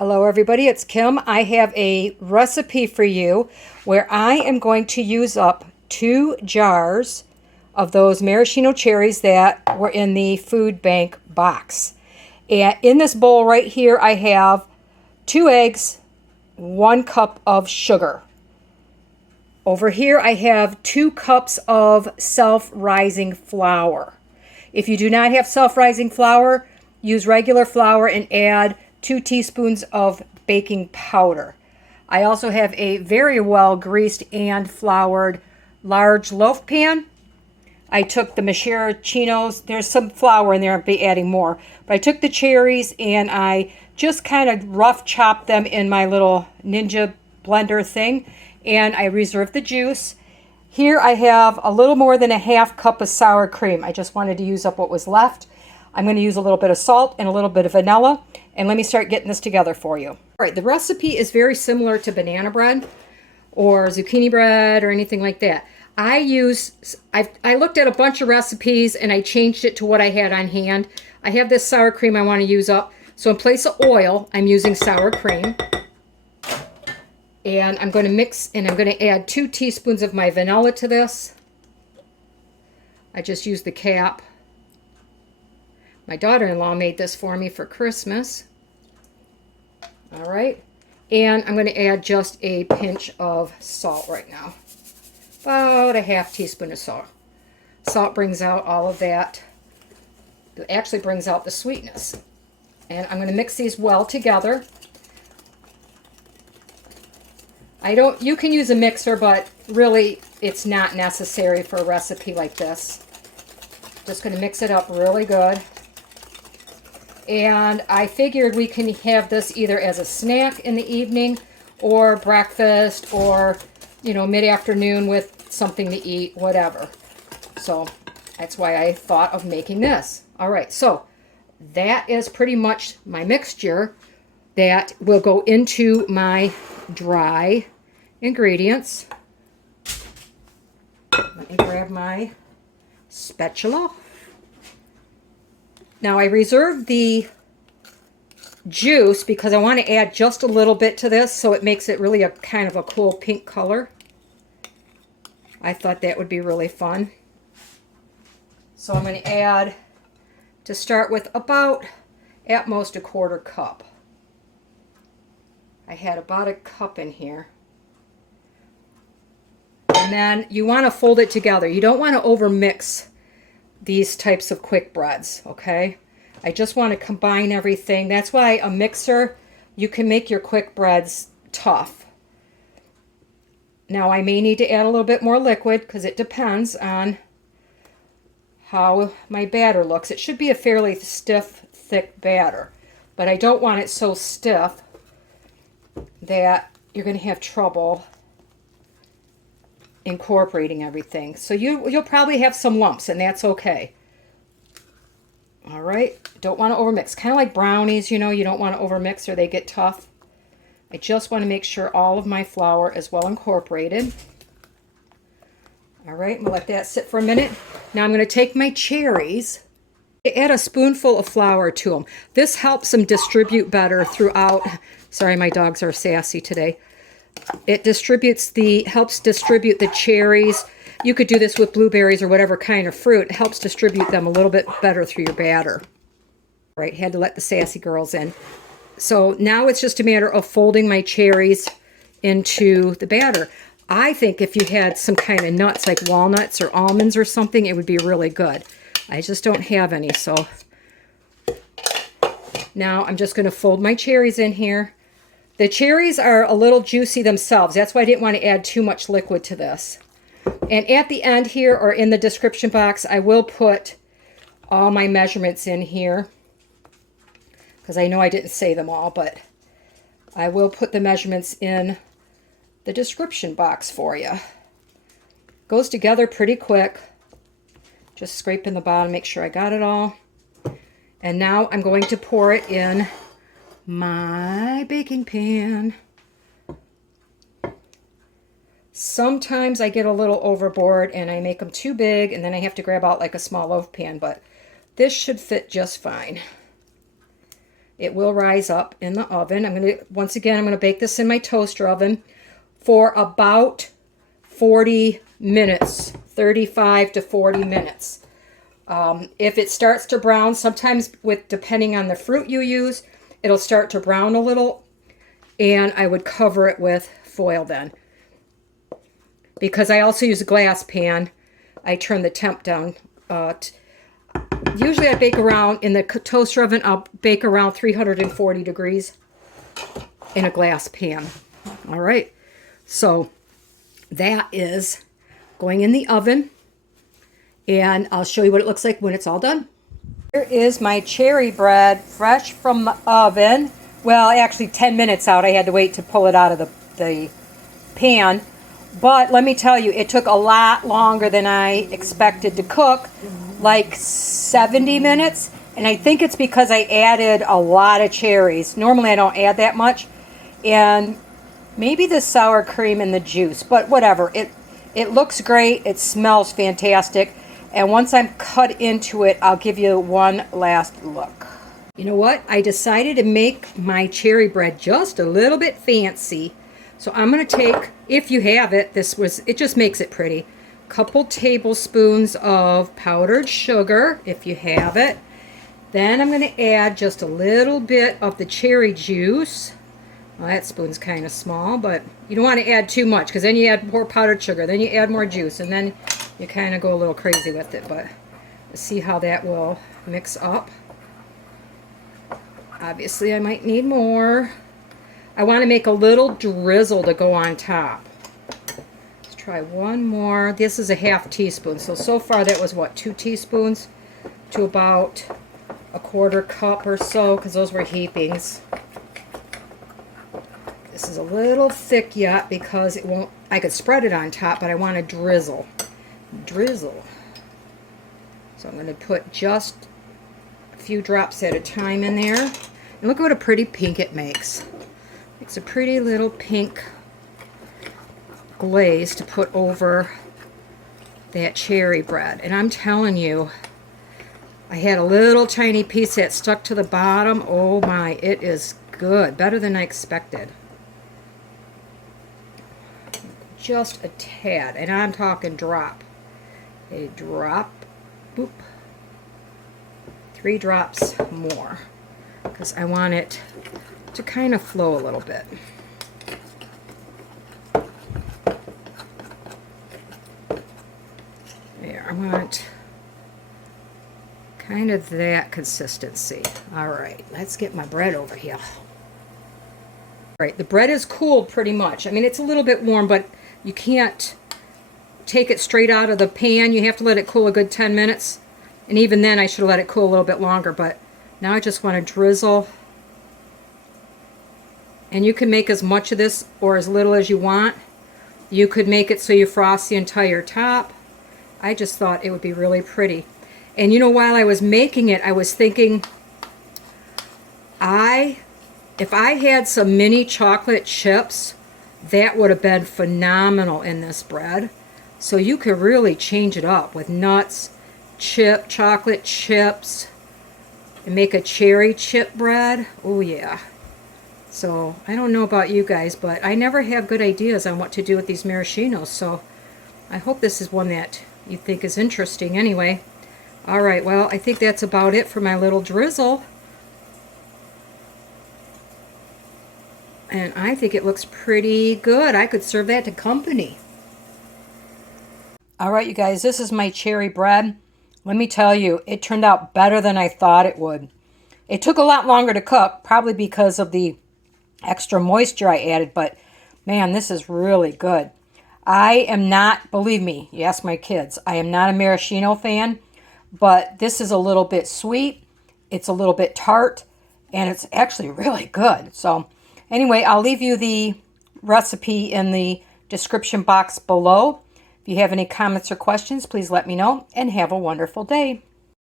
Hello everybody, it's Kim. I have a recipe for you where I am going to use up 2 jars of those maraschino cherries that were in the food bank box. And in this bowl right here I have 2 eggs, 1 cup of sugar. Over here I have 2 cups of self-rising flour. If you do not have self-rising flour, use regular flour and add 2 teaspoons of baking powder. I also have a very well greased and floured large loaf pan. I took the Maraschino's, there's some flour in there, I'll be adding more, but I took the cherries and I just kind of rough chopped them in my little Ninja blender thing, and I reserved the juice. Here I have a little more than a half cup of sour cream. I just wanted to use up what was left. I'm going to use a little bit of salt and a little bit of vanilla, and let me start getting this together for you. All right, the recipe is very similar to banana bread or zucchini bread or anything like that. I looked at a bunch of recipes and I changed it to what I had on hand. I have this sour cream I want to use up, so in place of oil, I'm using sour cream. And I'm going to mix, and I'm going to add 2 teaspoons of my vanilla to this. I just used the cap. My daughter-in-law made this for me for Christmas. All right. And I'm going to add just a pinch of salt right now. About a half teaspoon of salt. Salt brings out all of that. It actually brings out the sweetness. And I'm going to mix these well together. You can use a mixer, but really it's not necessary for a recipe like this. Just going to mix it up really good. And I figured we can have this either as a snack in the evening or breakfast or, mid-afternoon with something to eat, whatever. So that's why I thought of making this. All right, so that is pretty much my mixture that will go into my dry ingredients. Let me grab my spatula. Now I reserved the juice because I want to add just a little bit to this so it makes it really a kind of a cool pink color. I thought that would be really fun. So I'm going to add, to start with, about at most a 1/4 cup. I had about a cup in here. And then you want to fold it together. You don't want to overmix these types of quick breads, okay? I just want to combine everything. That's why a mixer, you can make your quick breads tough. Now I may need to add a little bit more liquid because it depends on how my batter looks. It should be a fairly stiff, thick batter, but I don't want it so stiff that you're going to have trouble incorporating everything. So you'll probably have some lumps, and that's okay. All right, don't want to overmix. Kind of like brownies, you don't want to overmix or they get tough. I just want to make sure all of my flour is well incorporated. All right, I'm gonna let that sit for a minute. Now I'm going to take my cherries, add a spoonful of flour to them. This helps them distribute better throughout. Sorry, my dogs are sassy today. It helps distribute the cherries. You could do this with blueberries or whatever kind of fruit. It helps distribute them a little bit better through your batter. Right, had to let the sassy girls in. So now it's just a matter of folding my cherries into the batter. I think if you had some kind of nuts like walnuts or almonds or something, it would be really good. I just don't have any, so now I'm just going to fold my cherries in here. The cherries are a little juicy themselves. That's why I didn't want to add too much liquid to this. And at the end here, or in the description box, I will put all my measurements in here, because I know I didn't say them all, but I will put the measurements in the description box for you. Goes together pretty quick. Just scraping the bottom, make sure I got it all. And now I'm going to pour it in my baking pan. Sometimes I get a little overboard and I make them too big and then I have to grab out like a small loaf pan, but this should fit just fine. It will rise up in the oven. Once again, I'm going to bake this in my toaster oven for about 40 minutes, 35 to 40 minutes. If it starts to brown, sometimes depending on the fruit you use, it'll start to brown a little, and I would cover it with foil then. Because I also use a glass pan, I turn the temp down. Usually I bake around, in the toaster oven, I'll bake around 340 degrees in a glass pan. All right, so that is going in the oven, and I'll show you what it looks like when it's all done. Here is my cherry bread, fresh from the oven. Well, actually 10 minutes out. I had to wait to pull it out of the pan. But let me tell you, it took a lot longer than I expected to cook, like 70 minutes. And I think it's because I added a lot of cherries. Normally I don't add that much. And maybe the sour cream and the juice, but whatever. It looks great. It smells fantastic. And once I'm cut into it, I'll give you one last look. You know what? I decided to make my cherry bread just a little bit fancy. So I'm going to take, if you have it, it just makes it pretty. Couple tablespoons of powdered sugar, if you have it. Then I'm going to add just a little bit of the cherry juice. Well, that spoon's kind of small, but you don't want to add too much, because then you add more powdered sugar, then you add more juice, and then you kind of go a little crazy with it. But let's see how that will mix up. Obviously, I might need more. I want to make a little drizzle to go on top. Let's try one more. This is a ½ teaspoon. So far that was what, 2 teaspoons to about a 1/4 cup or so, because those were heapings. This is a little thick yet because it won't, I could spread it on top, but I want to drizzle. Drizzle. So I'm going to put just a few drops at a time in there. And look what a pretty pink it makes. It's a pretty little pink glaze to put over that cherry bread. And I'm telling you, I had a little tiny piece that stuck to the bottom. Oh my, it is good. Better than I expected. Just a tad, and I'm talking drop. A drop, boop. 3 drops more, because I want it to kind of flow a little bit. There, I want kind of that consistency. All right, let's get my bread over here. All right, the bread is cooled pretty much. I mean, it's a little bit warm, but you can't take it straight out of the pan. You have to let it cool a good 10 minutes. And even then, I should have let it cool a little bit longer. But now I just want to drizzle. And you can make as much of this or as little as you want. You could make it so you frost the entire top. I just thought it would be really pretty. And you know, while I was making it, I was thinking, if I had some mini chocolate chips, that would have been phenomenal in this bread. So you could really change it up with nuts, chocolate chips, and make a cherry chip bread. Oh yeah. So I don't know about you guys, but I never have good ideas on what to do with these maraschinos. So I hope this is one that you think is interesting anyway. All right, well, I think that's about it for my little drizzle. And I think it looks pretty good. I could serve that to company. All right, you guys, this is my cherry bread. Let me tell you, it turned out better than I thought it would. It took a lot longer to cook, probably because of the extra moisture I added, but man, this is really good. I am not, believe me, you ask my kids, I am not a maraschino fan, but this is a little bit sweet, it's a little bit tart, and it's actually really good. So anyway, I'll leave you the recipe in the description box below. If you have any comments or questions, please let me know, and have a wonderful day.